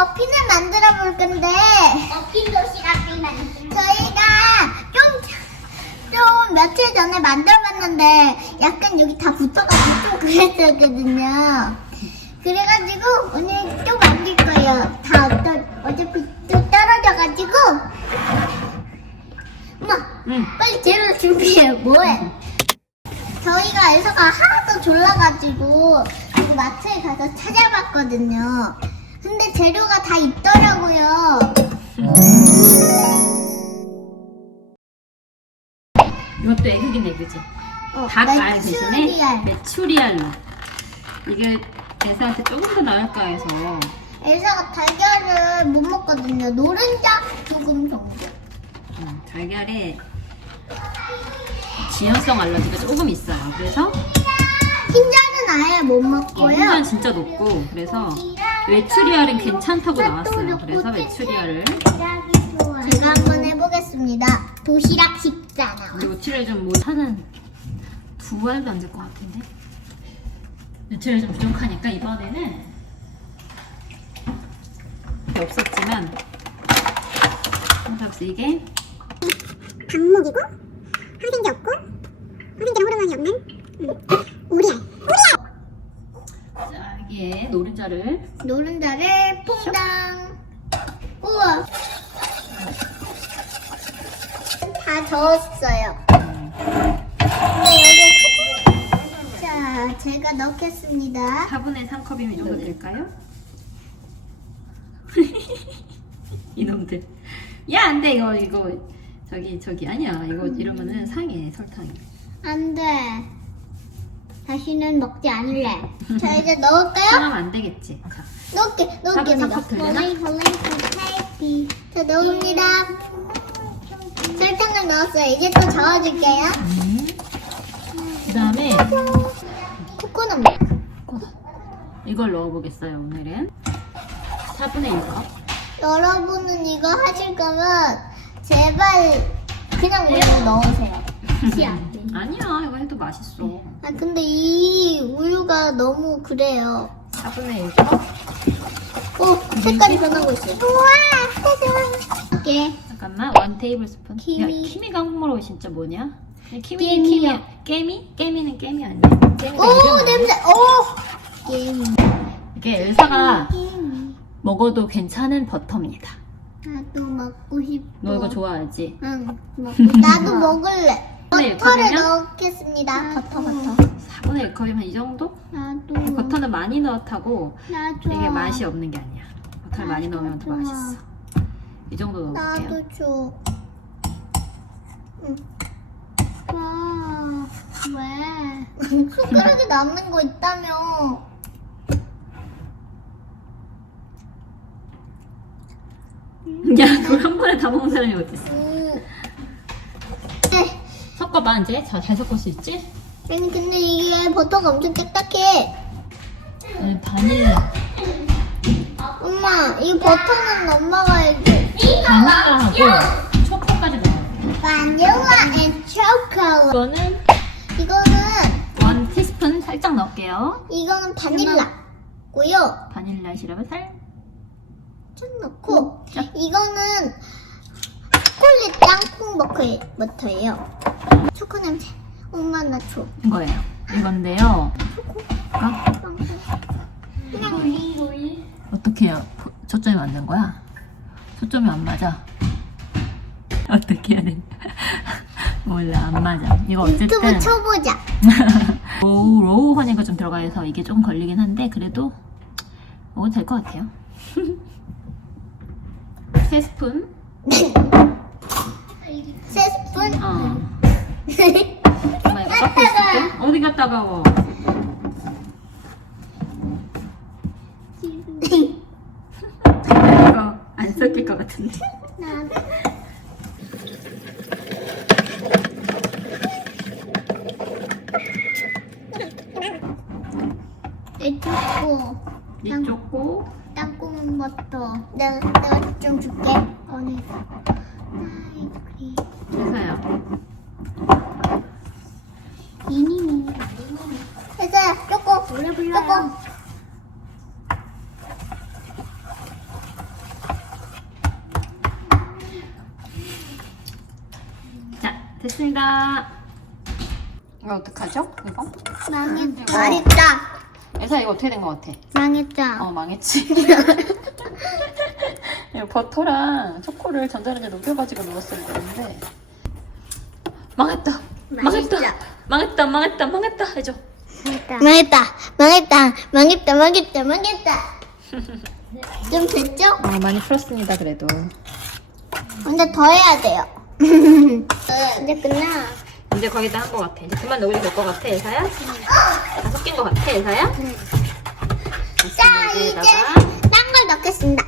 머핀을 만들어 볼 건데 머핀 도시락을 만들. 저희가 좀, 좀 며칠 전에 만들어 봤는데 약간 여기 다 붙어가지고 좀 그랬었거든요. 그래가지고 오늘 또 만들 거예요. 다 어떠, 어차피 또 떨어져가지고. 엄마, 응. 빨리 재료 준비해. 뭐해? 저희가 에서가 하나도 졸라가지고 그 마트에 가서 찾아봤거든요. 근데 재료가 다 있더라고요. 이것도 애기긴 애기지. 어, 닭알 대신에 메추리알. 메추리알로. 이게 대사한테 조금 더 나을까 해서 엘사가 달걀을 못 먹거든요. 노른자 조금 정도. 음, 달걀에 지연성 알러지가 조금 있어요. 그래서 흰자는 아예 못 먹고요. 흰자는 진짜 높고 그래서 메추리알은 괜찮다고 나왔어요. 그래서 메추리알을 제가 한번 해보겠습니다. 도시락 식사 나와. 메추리알 좀뭐 하는 두 알도 안 될 것 같은데 메추리알 좀 부족하니까 이번에는 없었지만 한박스 이게 방목이고 항생제 없고 항생제 호르몬이 없는 음. 오리알. 자, 여기에 노른자를 노른자를 퐁당. 우와. 다 저었어요. 여기 자, 제가 넣겠습니다. 4분의 3컵이면 이 정도 될까요? 이놈들. 야, 안 돼, 이거, 이거. 저기, 저기, 아니야. 이거 이러면은 상해, 설탕이. 안 돼. 다시는 먹지 않을래. 자, 이제 넣을까요? 상하면 안 되겠지. 자, 넣을게, 넣을게, 사분 내가. 컵 되려나? 자, 넣습니다. 설탕을 넣었어요. 이제 또 저어줄게요. 그 다음에 코코넛 밀크. 이걸 넣어보겠어요, 오늘은. 4분의 1컵. 여러분은 이거 하실 거면 제발 그냥 우유 넣으세요. 안 돼. 아니야, 이거 해도 맛있어. 아 근데 이 우유가 너무 그래요. 4분의 1컵. 오 색깔이 변하고 있어요. 우와 색깔. 오케이. 잠깐만, 1 테이블 스푼. 키미. 야, 키미가 한국말로 진짜 뭐냐? 키미. 키미야. 깨미? 깨미는 깨미 아니야? 깨미가 오 이름 아니야? 냄새. 오. 게임. 이게 엘사가 게임. 먹어도 괜찮은 버터입니다. 나도 먹고 싶어. 너 이거 좋아하지? 응. 먹고. 나도 먹을래. 네, 버터를? 넣겠습니다. 버터 버터. 4분의 1컵이면 이 정도? 나도. 버터는 많이 넣다고 나도. 이게 맛이 없는 게 아니야. 버터를 많이 나도 넣으면 더 좋아. 맛있어. 이 정도 넣어볼게요. 나도 줘. 응. 아, 왜? 숟가락에 남는 거 있다며. 야, 그걸 한 번에 다 먹는 사람이 어딨어? 음. 네. 섞어봐, 이제. 자, 잘 섞을 수 있지? 아니, 근데 이게 버터가 엄청 딱딱해. 네, 바닐, 엄마, 이 버터는 엄마가 해줘. 바닐라하고 초코까지 넣어요. 바닐라 앤 초콜릿. 이거는 이거는, 원 티스푼 살짝 넣을게요. 이거는 바닐라고요. 바닐라 시럽을 살좀 넣고, 짝. 이거는 초콜릿 땅콩 버터, 버터예요. 초코 냄새. 엄마 나 줘. 거예요. 이건데요. 아, 그냥 롤. 어떻게 해요? 초점이 맞는 거야? 초점이 안 맞아. 어떻게 해야 돼? 몰라, 안 맞아. 이거 유튜브 어쨌든 쳐보자. 로우, 로우 허니가 좀 들어가 있어서 이게 좀 걸리긴 한데 그래도 먹어도 될 것 같아요. 세 스푼. 세 스푼. 어. 엄마 이거 섞고 있을게. 어디 갔다 가워? 이거 안 섞일 것 같은데. 내 초코. 니 초코. 땅콩 버터. 내가 내가 좀 줄게. 어디? 아이스크림. 회사야. 미니미. 해서야 초코. 노래 초코. 불러요. 됐습니다. 이거 어떡하죠? 이거? 망했다. 망했다. 엘사 이거 어떻게 된 것 같아? 망했다. 어 망했지. 이거 버터랑 초코를 전자레인지에 녹여가지고 넣었어야 되는데 망했다. 망했다. 망했다. 망했다. 망했다. 망했다. 해줘. 망했다. 망했다. 망했다. 망했다. 망했다. 좀 됐죠? 어, 많이 풀었습니다. 그래도. 근데 더 해야 돼요. 이제 끝나. 이제 거의 다 한 것 같아. 이제 그만 넣으면 될 것 같아, 엘사야? 다 섞인 것 같아, 엘사야? 자, 이제 여기에다가. 딴 걸 넣겠습니다.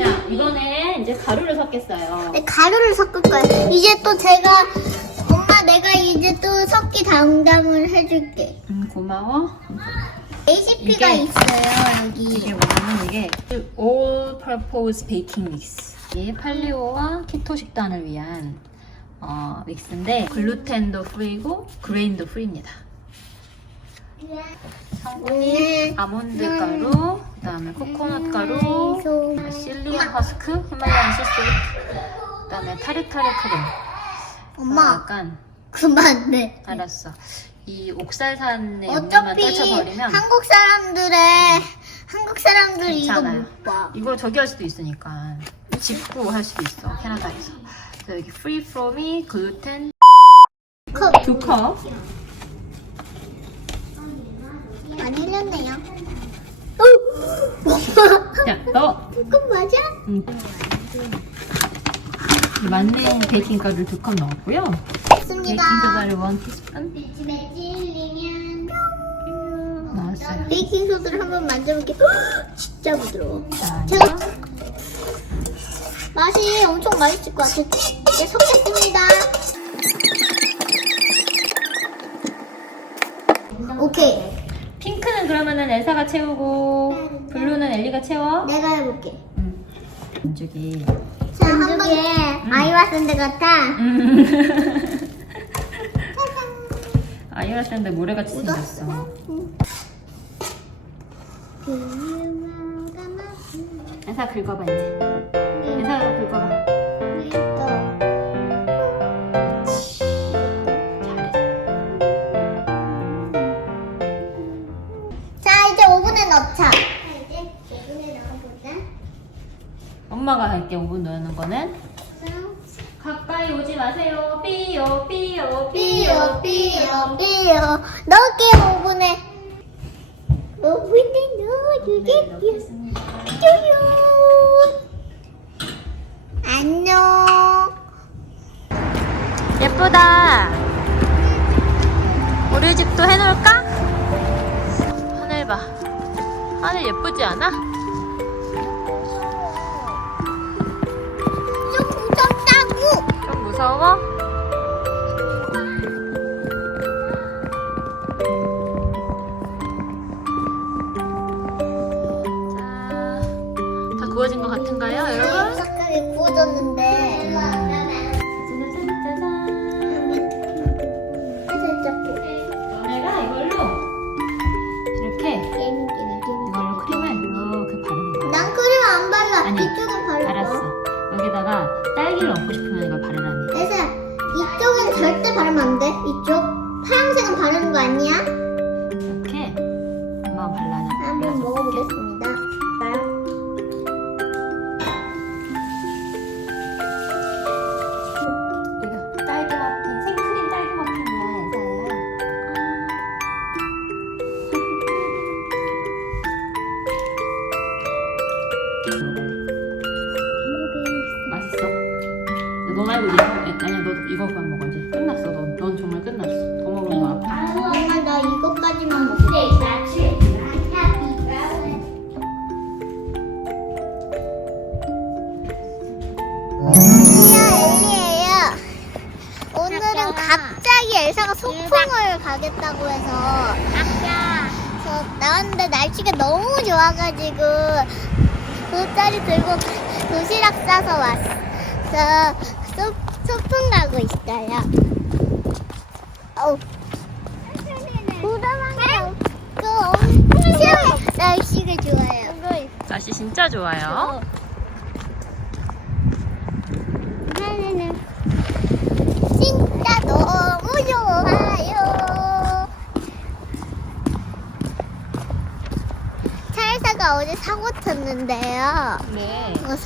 야, 이번엔 이제 가루를 섞겠어요. 네, 가루를 섞을 거예요. 이제 또 제가 엄마 내가 이제 또 섞기 담당을 해줄게. 음, 고마워. ACP가 이게- 있어요 여기. 이게 뭐냐면 이게 All Purpose Baking Mix. 이게 팔리오와 키토 식단을 위한 어, 믹스인데 글루텐도 프리고 그레인도 프리입니다. 성분이 네. 아몬드 가루, 그다음에 코코넛 가루, 실리언 허스크, 히말라얀 시소트, 그다음에 타르타르 크림. 엄마 약간 그만해. 알았어. 이 옥살산에 영양만 어차피 떨쳐버리면 한국 사람들의 한국 사람들 이거 괜찮아요. 못 봐. 이거 저기 할 수도 있으니까 직구 할 수도 있어 캐나다에서. 그래서 여기 free from이 글루텐 컵 두 컵. 많이 흘렸네요. 야, 너 그건 맞아? 음. 만능 베이킹 가루를 두 컵 넣었고요. 베이킹 좋습니다. 소다를 원 티스푼. 베이킹 소스를 한번 만져볼게. 진짜 부드러워. 자, 제가 이거 맛이 엄청 맛있을 것 같아. 이제 섞겠습니다. 오케이. 핑크는 그러면은 엘사가 채우고 블루는 엘리가 채워. 내가 해볼게. 음. 이쪽이. 자, 한 번에 아이와 샌드 같아. 음. 아이라 샌드 모래같이 생겼어. 엘사 긁어봐 이제. 엘사가 긁어봐. 자, 이제 오븐에 넣자. 이제 오븐에 넣어보자. 엄마가 할게 5분 넣는 거는 가까이 오지 마세요 삐요 삐요 삐요, 삐요, 삐요. 넣을게요, 오븐에. 오븐에 넣어주겠죠. 넣겠습니다 뾰요. 안녕. 예쁘다 우리 집도 해놓을까? 하늘 봐 하늘 예쁘지 않아? 좀 무섭다고. 좀 무서워? 여기다가 딸기를 얹고 싶으면 이걸 바르라는 얘기. 그래서 이쪽엔 절대 바르면 안 돼. 이쪽 파란색은 바르는 거 아니야? 이렇게 엄마가 발라놔. 한번 먹어보겠습니다. 가겠다고 해서 저 나왔는데 날씨가 너무 좋아가지고 돗자리 들고 도시락 싸서 왔어. 소, 소풍 가고 있어요. 어우. 구름하게 없고 엄청 날씨가 좋아요. 날씨 진짜 좋아요 하늘은 엘사가 어제 사고 쳤는데요. 네. 어,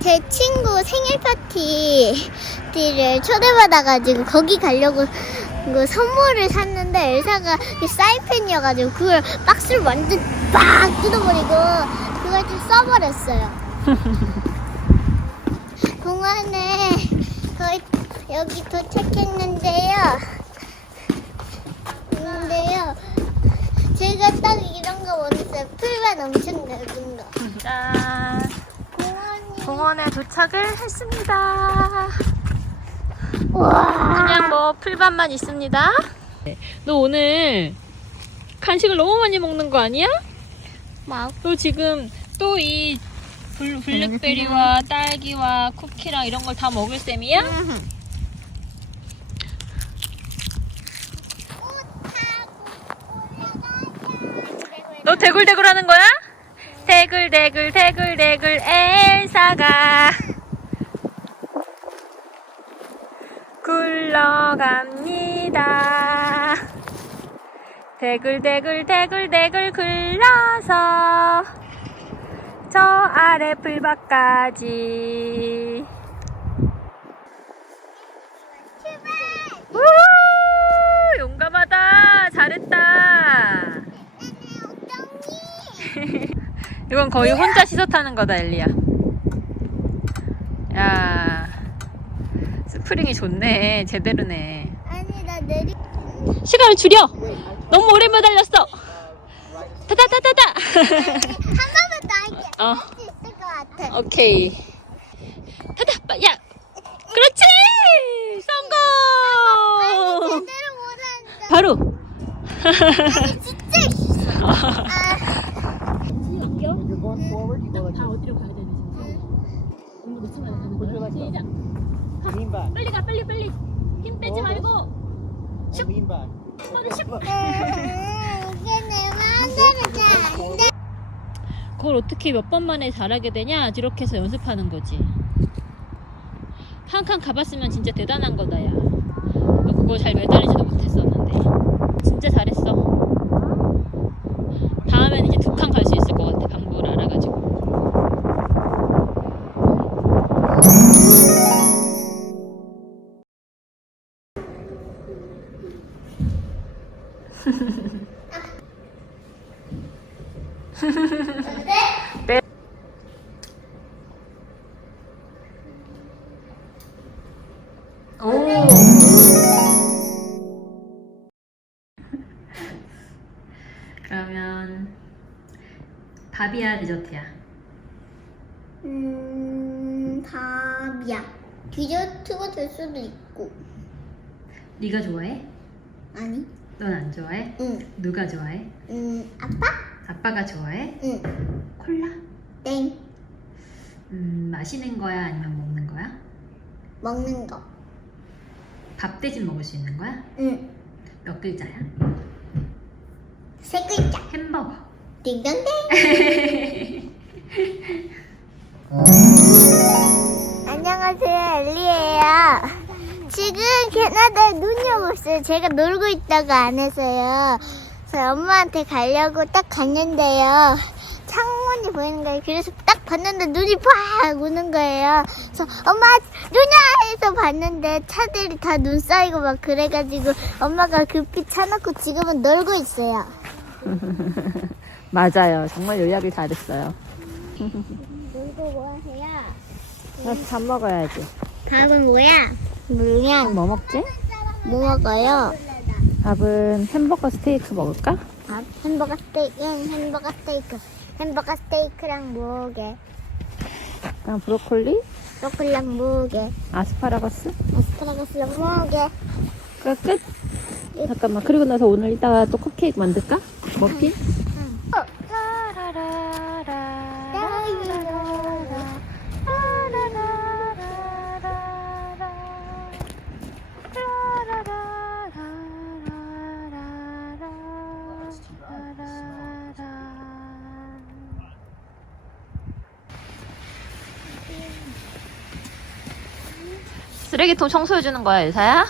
제 친구 생일 파티를 초대받아가지고 거기 가려고 그 선물을 샀는데 엘사가 그 사이펜이어가지고 그걸 박스를 완전 빡 뜯어버리고 그걸 좀 써버렸어요. 공원에 거의 여기 도착했는데요. 근데요, 제가 딱 이런 거 원했어요. 풀만 엄청 넓은 거. 짠. 공원이 공원에 도착을 했습니다. 와. 그냥 뭐 풀밭만 있습니다. 너 오늘 간식을 너무 많이 먹는 거 아니야? 막 너 지금 또 이 블랙베리와 딸기와 쿠키랑 이런 걸 다 먹을 셈이야? 너 대굴대굴 하는 거야? 대굴대굴 대굴대굴 엘사가. 굴러갑니다. 대굴대굴 대굴대굴 굴러서 저 아래 풀밭까지. 우 용감하다. 잘했다 이건 거의 혼자 시소 타는 거다 엘리야 야 스프링이 좋네 제대로네 아니 나 내리 시간을 줄여 너무 오래 매달렸어 타타타타타 한 번만 더 할게 어. 할수 있을 것 같아. 오케이. 타다, 빠- 야, 그렇지! 성공! 바로. 진짜. 아, 다 어디로 가야 되는지. 안 되는 Put your 거야. 시작. back. 빨리 가, 빨리, 빨리. 힘 빼지 말고. Back. 빨리 슉. 음, 이게 내 마음대로 잘안 돼. 그걸 어떻게 몇 번 만에 잘하게 되냐? 이렇게 해서 연습하는 거지. 한 칸 가봤으면 진짜 대단한 거다, 야. 너 그거 잘 매달리지도 못했었는데. 진짜 잘했어. 그러면 밥이야 디저트야? 음, 밥이야. 디저트가 될 수도 있고. 네가 좋아해? 아니. 넌 안 좋아해? 응. 누가 좋아해? 음, 아빠? 아빠가 좋아해? 응. 콜라? 땡. 음, 마시는 거야 아니면 먹는 거야? 먹는 거. 밥 대신 먹을 수 있는 거야? 응. 몇 글자야? 세 글자. 햄버거. 딩동댕. 안녕하세요, 엘리예요. 지금 캐나다에 눈이 오고 있어요. 제가 놀고 있다가 안 해서요. 그래서 엄마한테 가려고 딱 갔는데요. 창문이 보이는 거예요. 그래서 딱 봤는데 눈이 팍 오는 거예요. 그래서 엄마 누냐 해서 봤는데 차들이 다 눈 쌓이고 막 그래가지고 엄마가 급히 차놓고 지금은 놀고 있어요. 맞아요. 정말 요약을 잘했어요. 놀고 뭐 하세요? 밥 먹어야지. 밥은 뭐야? 물면 뭐 먹지? 뭐 먹어요? 밥은 햄버거 스테이크 먹을까? 밥 햄버거 스테이크, 햄버거 스테이크, 햄버거 스테이크랑 뭐게? 그냥 브로콜리, 브로콜리랑 뭐게? 아스파라거스. 아스파라거스랑? 그 끝. 잠깐만. 그리고 나서 오늘 이따가 또 컵케이크 만들까? 머핀? 쓰레기통 청소해주는 거야, 의사야?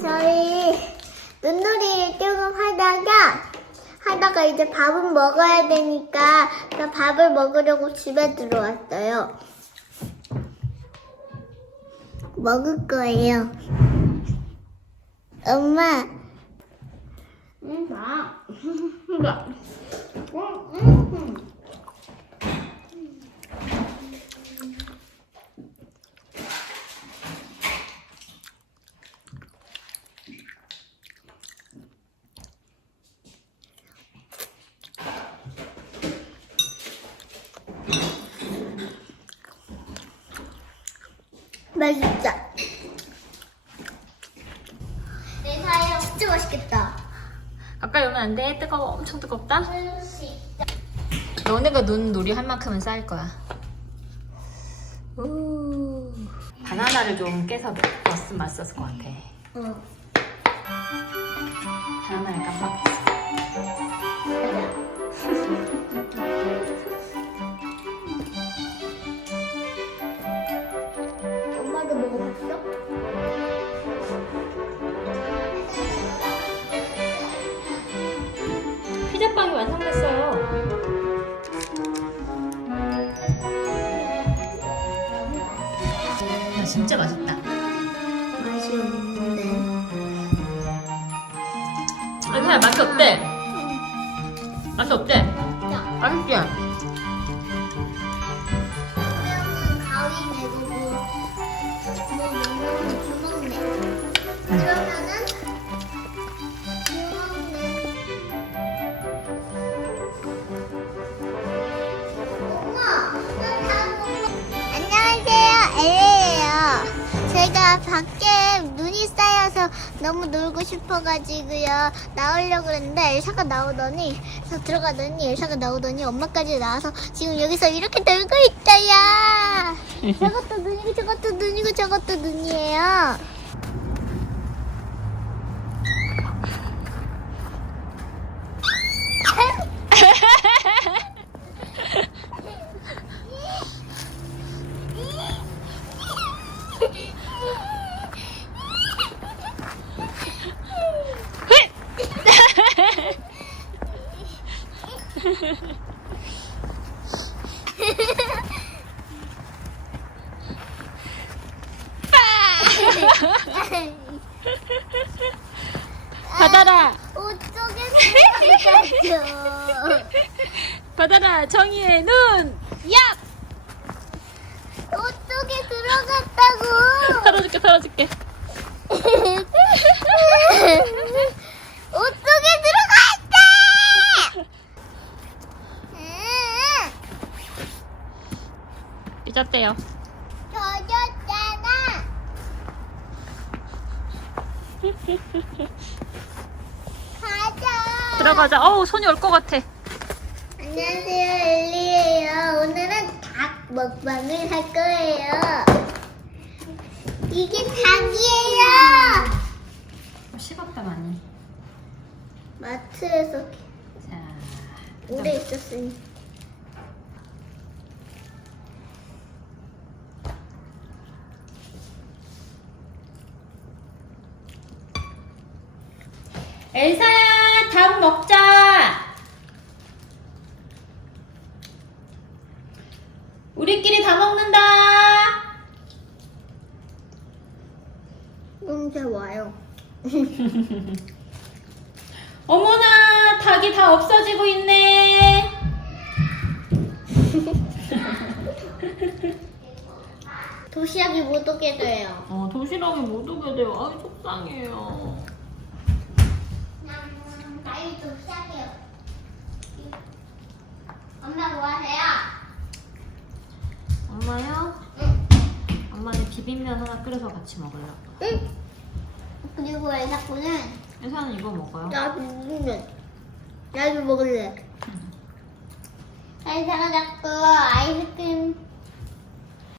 저희 눈놀이 조금 하다가 하다가 이제 밥은 먹어야 되니까 나 밥을 먹으려고 집에 들어와. 먹을 거예요. 엄마. 응, 나. 엘사야, 진짜 맛있겠다. 가까이 오면 안 돼. 뜨거워. 엄청 뜨겁다. 너네가 눈 놀이 한 만큼은 쌓일 거야. 우. 바나나를 좀 깨서 넣었으면 맛있었을 것 같아. 응. 바나나를 깜빡 진짜 맛있다. 맛이 없는데. 아니야 맛이 어때? 맛이 어때? 야, 맛있지? 그러면 가위 내고 뭐, 뭐 먹는 주먹 내. 그러면은 밖에 눈이 쌓여서 너무 놀고 싶어가지고요 나오려고 그랬는데 엘사가 나오더니 그래서 들어가더니 엘사가 나오더니 엄마까지 나와서 지금 여기서 이렇게 놀고 있어요. 저것도 눈이고 저것도 눈이고 저것도 눈이에요. 들어갔어. 받아라! 정의의 눈! 얍! 옷 속에 들어갔다고. 털어줄게 털어줄게. 옷 속에 들어갔다. 응, 삐졌대요. 젖었잖아. 가자. 들어가자. 어우 손이 올 것 같아. 안녕하세요, 엘리예요. 오늘은 닭 먹방을 할 거예요. 이게 닭이에요. 식었다 많이. 마트에서 자. 오래 있었으니. 엘사야 닭 먹자. 우리끼리 다 먹는다. 언제 와요? 어머나 닭이 다 없어지고 있네. 도시락이 못 오게 돼요. 어 도시락이 못 오게 돼요. 아이 속상해요. 나이 도시락이요. 엄마 뭐 하세요? 엄마요? 응. 엄마는 비빔면 하나 끓여서 같이 먹으려고. 응. 그리고 애사코는 엘사는 이거 먹어요. 나 비빔면. 나도 먹을래. 애사가 자꾸 아이스